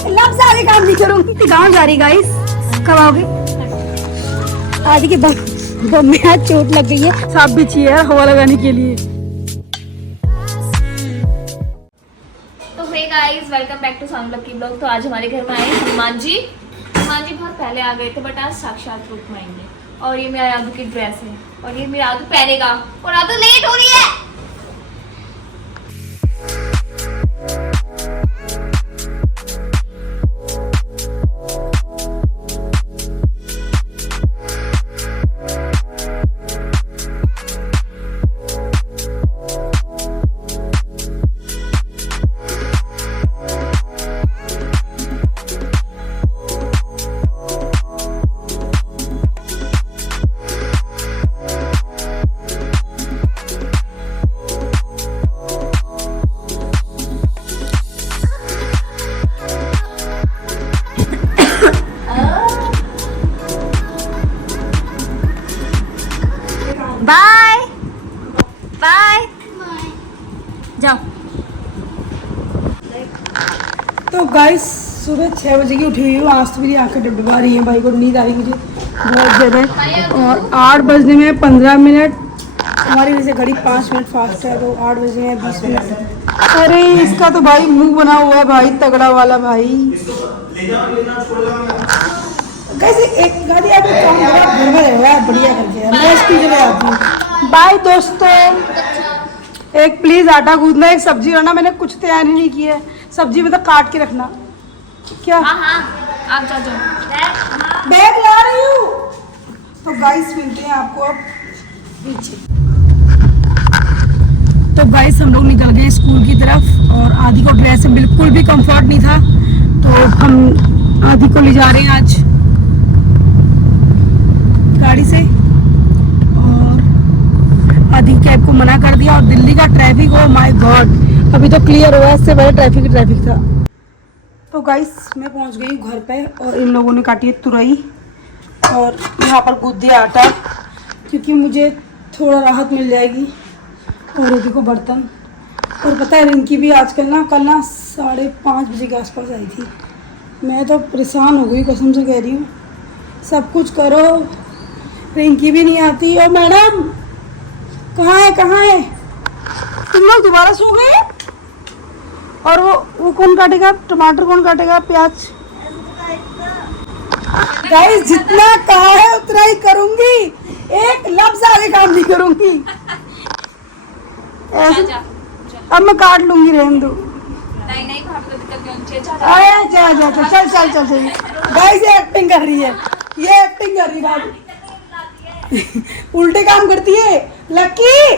एक लफ्ज आगे काम नहीं करूंगी। गाँव जा रही गाइस, कब आओगे? आदि के बम में आज चोट लग गई है, सांप भी चाहिए हवा लगाने के लिए। तो hey guys, welcome back to sound lucky blog. तो आज हमारे घर में आए हनुमान जी बहुत पहले आ गए थे, बट आज साक्षात रूप में आएंगे। और ये मेरा आदू की ड्रेस है, और ये मेरा आदू पहनेगा, और आदू लेट हो रही है। बाय बाय, जाओ। तो गाइस सुबह 6 बजे की उठी हुई हूँ। आज तो मेरी आंखें डबडबा रही हैं, भाई को नींद आ रही मुझे बहुत ज़्यादा। और 8 बजने में 15 मिनट, हमारी वजह से घड़ी 5 मिनट फास्ट है, तो 8 बजे में 20 मिनट। अरे इसका तो भाई मुंह बना हुआ है भाई, तगड़ा वाला भाई। कैसे एक गाड़ी आपको काम घर में रहेगा बढ़िया करके, मैं इसकी जगह आती हूँ। बाय दोस्तों, एक प्लीज आटा गूंदना, एक सब्जी रखना। मैंने कुछ तैयारी नहीं की है, सब्जी मतलब काट के रखना। क्या? हाँ आप जाओ, बैग ला रही हूँ। तो गाइस मिलते हैं आपको अब पीछे। तो गाइस हम लोग निकल गए स्कूल की तरफ, और आदि को ड्रेस में बिल्कुल भी कंफर्ट नहीं था, तो हम आदि को ले जा रहे हैं आज गाड़ी से। और आदि कैब को मना कर दिया। और दिल्ली का ट्रैफिक, ओ माय गॉड, अभी तो क्लियर हुआ, इससे पहले ट्रैफिक था। तो गाइस मैं पहुंच गई हूँ घर पे, और इन लोगों ने काटी है तुरई, और यहाँ पर गूंद दिया आटा, क्योंकि मुझे थोड़ा राहत मिल जाएगी। और रोटी को बर्तन, और पता है रिंकी भी आजकल कल 5:30 बजे के आसपास आई थी। मैं तो परेशान हो गई, कसम से कह रही हूँ। सब कुछ करो, रिंकी भी नहीं आती। और मैडम कहाँ है? तुम लोग दोबारा सो गए? और वो कौन काटेगा? टमाटर कौन काटेगा? प्याज? गाइस जितना कहा है उतना ही करूंगी, एक लफ्ज आगे काम नहीं करूंगी। अब मैं काट लूंगी, रहने दो। नहीं चल। गाइस ये एक्टिंग कर रही है, उल्टे काम करती है। लकी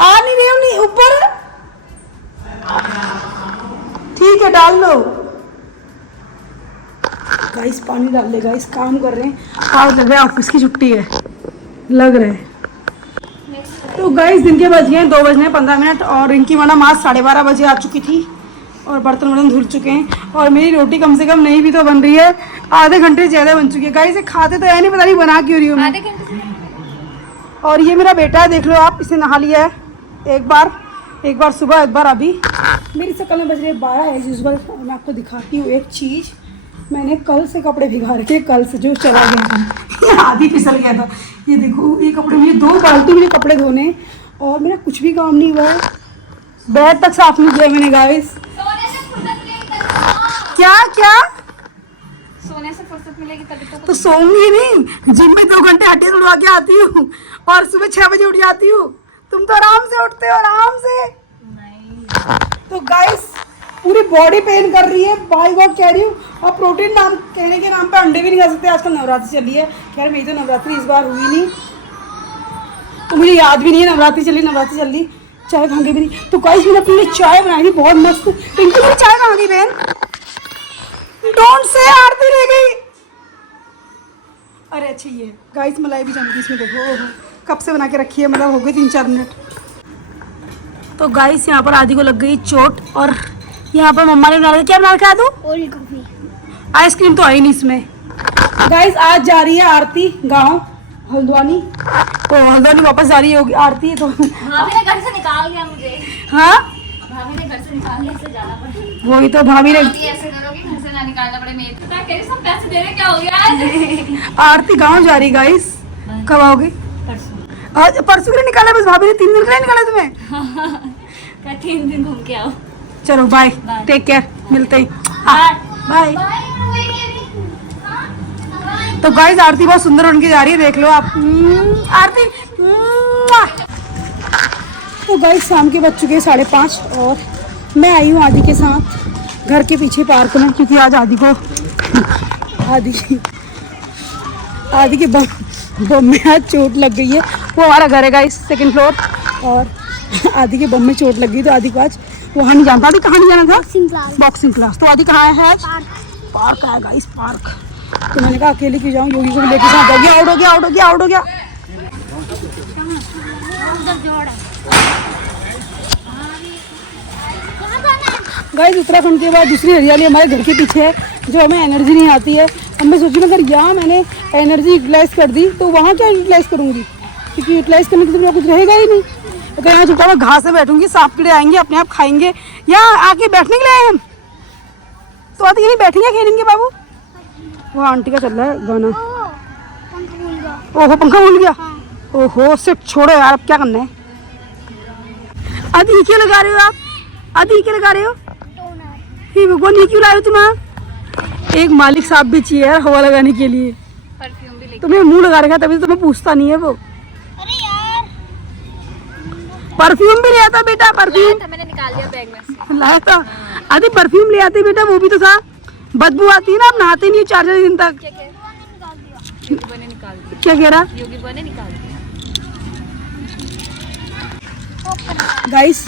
आ नहीं रही हूँ ऊपर, ठीक है डाल लो। गाइस पानी डाल ले। गाइस काम कर रहे हैं, आज लग रहा है ऑफिस की छुट्टी है, लग रहा है। तो गाइस दिन के बज गए 2 बजने 15 मिनट, और रिंकी मैडम आज 12:30 बजे आ चुकी थी, और बर्तन वर्तन धुल चुके हैं। और मेरी रोटी कम से कम नहीं भी तो बन रही है, आधे घंटे ज़्यादा बन चुकी है। गाइस ये खाते तो है नहीं, पता नहीं बना क्यों रही हूँ मैं। और ये मेरा बेटा है, देख लो आप, इसने नहा लिया है एक बार सुबह, एक बार अभी। मेरी शक्ल में बज रही है 12 एज यूजुअल। मैं आपको दिखाती हूँ एक चीज़, मैंने कल से कपड़े भिगा रखे, कल से जो चला गया था आधी फिसल गया था। ये देखो, ये कपड़े, मुझे 2 बाल्टी मुझे कपड़े धोने, और मेरा कुछ भी काम नहीं हुआ है। बेड तक साफ नहीं किया मैंने गाइस। क्या सोने से फुर्सत मिलेगी तभी तो सोऊंगी नहीं, जिम में 2 घंटे हड्डी तुड़वा के आती हूँ, और सुबह 6 बजे उठ जाती हूँ। तुम तो आराम से उठते हो, आराम से। नहीं। तो गाइस पूरी बॉडी पेन कर रही है, बाई गॉड कह रही हूँ। और प्रोटीन नाम कहने के नाम पे अंडे भी नहीं खा सकते, आजकल नवरात्रि चली है। खैर मेरी तो नवरात्रि इस बार हुई नहीं, तो मुझे याद भी नहीं है नवरात्रि चली, चाय भांगे भी नहीं। तो गाइस मैंने अपने लिए चाय बनाई थी बहुत मस्त। पिंकी मेरी चाय कहाँ गई बहन? डोंट से, आरती रह गई। अरे अच्छा ये गाइस मलाई भी जमी थी इसमें, देखो कब से बना के रखी है, मतलब हो गई 3-4 मिनट। तो गाइस यहाँ पर आदि को लग गई चोट, और यहाँ पर मम्मा ने बना रखा, क्या बना रखा है? आइसक्रीम तो आई नहीं इसमें। गाइस आज जा रही है आरती गाँव हल्द्वानी, तो हल्द्वानी वापस जा रही होगी आरती। तो भाभी ने घर से निकाल दिया मुझे। हाँ भाभी ने घर से निकालने से जाना पड़ा। वही तो भाभी ने। अभी ऐसे करो कि घर से ना निकालना पड़े। मेरे तो कह रही सब पैसे दे रहे, क्या हो गया आज? आरती गांव जा रही गाइस, कब आओगे? परसों। आज परसों के लिए निकाला, बस भाभी ने 3 दिन के लिए निकाला तुम्हें। क्या 3 दिन घूम के आओ। चलो बाय, Bye. टेक केयर, मिलते ही। बाय। बाय। तो गाइस आरती बहुत सुंदर बन के जा रही है, देख लो आप। आरती। तो गाइस शाम के बज चुके हैं 5:30 और मैं आई हूँ आदि के साथ घर के पीछे पार्क में, क्योंकि आज आदि के बम में आज चोट लग गई है। वो हमारा घर है गाइस, 2nd फ्लोर, और आदि के बम में चोट लग गई तो आदि को आज वहाँ नहीं जाना था। आदि कहाँ नहीं जाना था? Boxing class. तो आदि कहाँ है आज? पार्क है गाइस, पार्क। तो मैंने कहा अकेले क्यों जाऊँ, योगी को भी लेके साथ जाऊँगी। आउट हो गया। गाइस उत्तराखंड के बाद दूसरी हरियाली हमारे घर के पीछे है, जो हमें एनर्जी नहीं आती है। अब मैं सोची अगर यहाँ मैंने एनर्जी यूटिलाइज कर दी तो वहाँ क्या यूटिलाइज करूँगी, क्योंकि यूटिलाइज करने के लिए कुछ रहेगा ही नहीं। अगर यहाँ चुपचाप घास से बैठूंगी, सांप कीड़े आएंगे अपने आप खाएंगे। यहाँ आके बैठने के लिए आए हम, तो आते यहीं बैठेंगे, खेलेंगे बाबू। वो आंटी का चल रहा है गाना। ओहो पंखा भूल गया। ओहो सिर्फ छोड़ो यार, अब क्या करना है। आदि ये क्या लगा रहे हो आप? आदि ये क्या लगा रहे हो? हे भगवान, ये क्यों लाए हो तुम? एक मालिक साहब भी चाहिए यार हवा लगाने के लिए। परफ्यूम भी लेके। तुम्हें मुंह लगा रखा, तभी तो तुम्हें पूछता नहीं है वो। अरे यार, परफ्यूम भी ले आता बेटा, परफ्यूम मैंने निकाल लिया बैग में से। लाया था। आदि परफ्यूम ले आते बेटा, वो भी तो था। बदबू आती है ना, आप नहाते नहीं 4 दिन तक। क्या योगी बने निकाल दिया। क्या कह रहा? योगी बने निकाल दिया। गाइस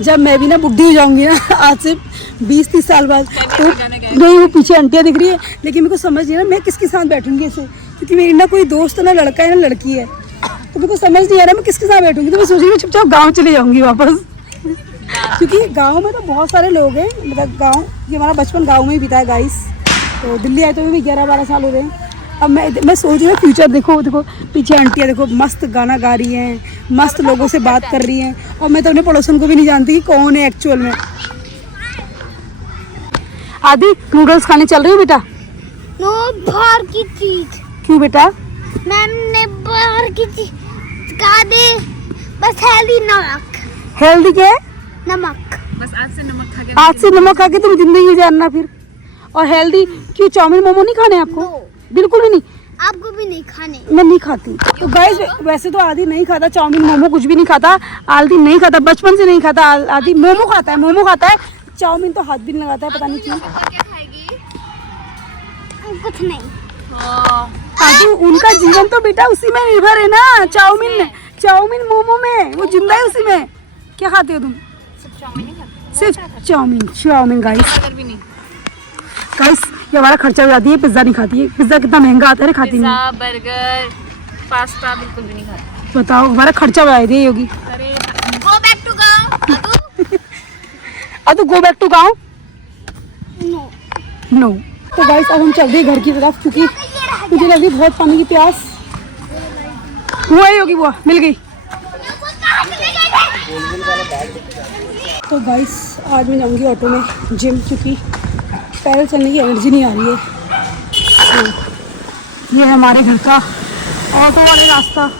जब मैं भी ना बुढ़ी हो जाऊंगी ना, आज से 20-30 साल बाद, तो नहीं वो पीछे आंटियाँ दिख रही है, लेकिन मेरे को समझ नहीं है ना मैं किसके साथ बैठूंगी ऐसे, क्योंकि मेरी ना कोई दोस्त ना लड़का है ना लड़की है, तो मेरे को समझ नहीं आ रहा मैं किसके साथ बैठूंगी। तो मैं सोच रही हूँ चुपचाप गाँव चले जाऊंगी वापस, क्योंकि गाँव में तो बहुत सारे लोग हैं। मतलब गाँव, ये हमारा बचपन गाँव में ही बीता है गाइस। तो दिल्ली आए तो भी 11-12 साल हो रहे हैं। अब मैं सोच रही हूँ फ्यूचर, देखो पीछे आंटियाँ देखो मस्त गाना गा रही हैं, मस्त लोगों से बात कर रही हैं, और मैं तो अपने पड़ोसन को भी नहीं जानती कि कौन है एक्चुअल में। आदि नूडल्स खाने चल रही हो बेटा? नो, बाहर की चीज। क्यों बेटा? मैम ने बाहर की चीज खा दे, बस हेल्दी नमक। हेल्दी क्या है? नमक। बस आज से नमक खा के। आज से नमक खा के तुम जिंदगी में जानना फिर। और हेल्दी क्यों? चाउमीन मोमो नहीं खाने आपको? नो। बिल्कुल भी नहीं। आपको भी नहीं खाने। मैं नहीं खाती। तो गाइस वैसे तो आदि नहीं खाता चाउमीन मोमो, कुछ भी नहीं खाता। आदि नहीं खाता, बचपन से नहीं खाता। आदि मोमो खाता है, चाउमीन तो हाथ भी नहीं लगाता है, पता नहीं क्यों। क्या खाएगी? कुछ नहीं। आदि उनका जीवन तो बेटा उसी में निर्भर है ना, चाउमीन मोमो में, वो जिंदा है उसी में। क्या खाते हो तुम? सिर्फ चाउमीन ही खाते। सिर्फ चाउमीन गाइस। बर्गर भी नहीं। गाइस ये हमारा खर्चा हो जाती है, पिज्जा नहीं खाती है। पिज्जा कितना महंगा आता है, खाती नहीं। पिज्जा, बर्गर, पास्ता बिल्कुल भी नहीं खाते। बताओ हमारा खर्चा बढ़ा दे योगी। अरे गो बैक टू गांव। अदू गो बैक टू गाँव। नो। नो। तो गाइस अब हम चल रहे हैं घर की तरफ, क्योंकि मुझे लग रही बहुत पानी की प्यास। हुआ ही होगी, वो मिल गई। तो गाइस आज मैं जाऊंगी ऑटो में जिम, क्योंकि पैदल चलने की एनर्जी नहीं आ रही है। तो ये है हमारे घर का ऑटो वाले रास्ता।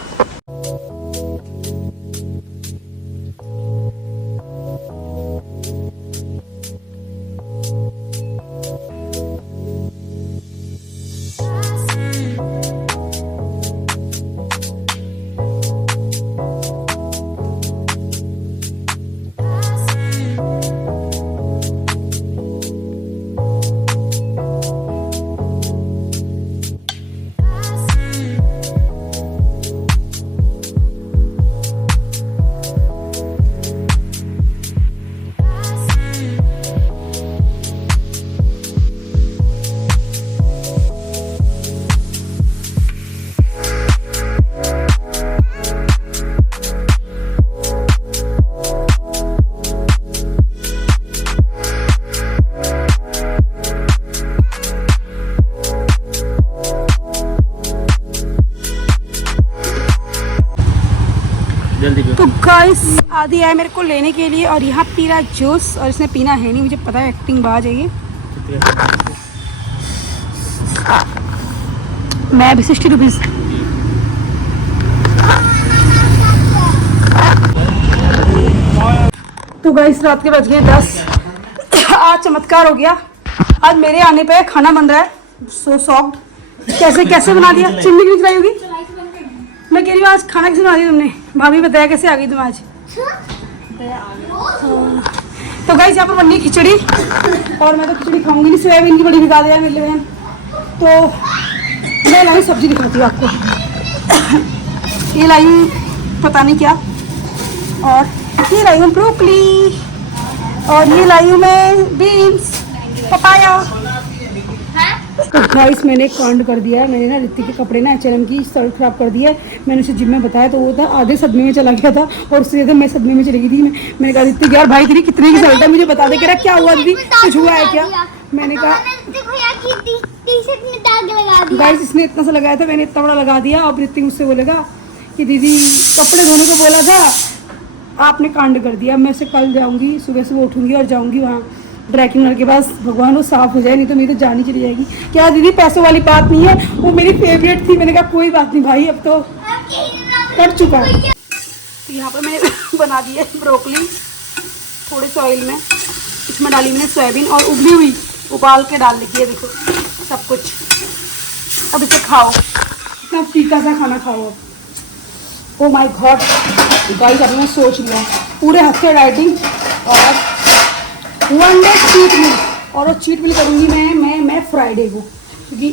गाइस आदि आया मेरे को लेने के लिए और यहाँ पी रहा जूस और इसने पीना है नहीं, मुझे पता है एक्टिंग बाज है ये। मैं अभी 60 रुपीज़। तो गाइस रात के बज गए 10। आज चमत्कार हो गया, आज मेरे आने पे खाना बन रहा है। सो सॉफ्ट, कैसे कैसे बना दिया? चिमनी की खिलाई होगी। मैं कह रही हूँ आज खाना कैसे बना दिया तुमने? भाभी बताया कैसे आ गई तुम आज? तो गाइस यहाँ पर बननी खिचड़ी और मैं तो खिचड़ी खाऊंगी नहीं, सोयाबीन की बड़ी भिगा दिया मेरी बहन। तो मैं लाई सब्जी दिखाती हूँ आपको। ये लाई हूँ पता नहीं क्या, और ये लाई हूँ ब्रोकली, और ये लाई हूँ मैं बीन्स, पपाया। तो गाइस मैंने कांड कर दिया है, मैंने ना रित्ती के कपड़े ना H&M की शर्ट खराब कर दी है। मैंने उसे जिम में बताया तो वो था आधे सदमे में चला गया था और उससे ज़्यादा मैं सदमे में चली गई थी। मैंने कहा रित्ती यार भाई तेरी कितने की शर्ट है, मुझे बता दे। कह रहा क्या हुआ दीदी, कुछ हुआ है क्या? मैंने कहा गाइस इसने इतना सा लगाया था, मैंने इतना बड़ा लगा दिया। अब रित्ती मुझसे बोलेगा कि दीदी कपड़े धोने को बोला था, आपने कांड कर दिया। मैं से कल जाऊँगी, सुबह सुबह उठूँगी और जाऊँगी वहाँ ड्राई क्लीनर के पास। भगवान वो साफ हो जाए, नहीं तो मेरी तो जान ही चली जाएगी। क्या दीदी पैसों वाली बात नहीं है, वो मेरी फेवरेट थी। मैंने कहा कोई बात नहीं भाई, अब तो कट चुका है। तो यहाँ पर मैंने बना दी है ब्रोकली थोड़े से ऑयल में, इसमें डाली मैंने सोयाबीन और उबली हुई उबाल के डाल दी है। देखो सब कुछ, अब इसे खाओ, इतना फीका सा खाना खाओ। ओ माय गॉड गाइस, अभी मैं सोच लिया पूरे हफ्ते डाइटिंग और 1 डे चीट मील, और वो चीट मील करूँगी मैं फ्राइडे को, क्योंकि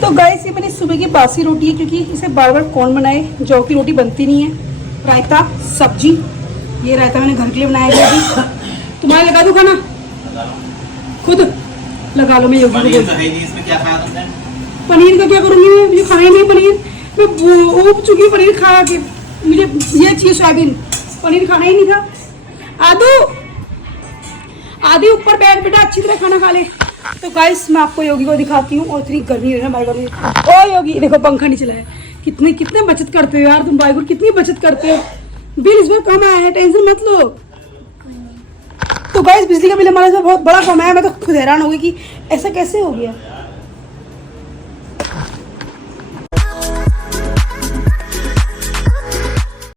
तो गाइस ये मेरी सुबह की बासी रोटी है, क्योंकि इसे बार बार कौन बनाए, जौ की रोटी बनती नहीं है। रायता सब्जी, ये रायता मैंने घर के लिए बनाया गया अभी। तुम्हारे लगा दूँ खाना? खुद लगा लो। मैं योगी को इसमें क्या खाया तुमने? पनीर का क्या करूँगी मैं, मुझे खाना ही नहीं पनीर। मैं ऊब चुकी हूँ पनीर खा के, मुझे ये चाहिए सोयाबीन, पनीर खाना ही नहीं था। आदि ऊपर बैठ बेटा, अच्छी तरह खाना खा ले। तो गाइस मैं आपको योगी को दिखाती हूँ, और इतनी गर्मी है ना भाई गर्मी। ओ योगी देखो पंखा नहीं चला है, कितने बचत करते हो यार तुम भाई, कितनी बचत करते हो। बिल इस बार कम आया है, टेंशन मत लो। तो गाइस बिजली का बिल हमारे साथ बहुत बड़ा कम आया, मैं तो खुद हैरान हो गई कि ऐसा कैसे हो गया।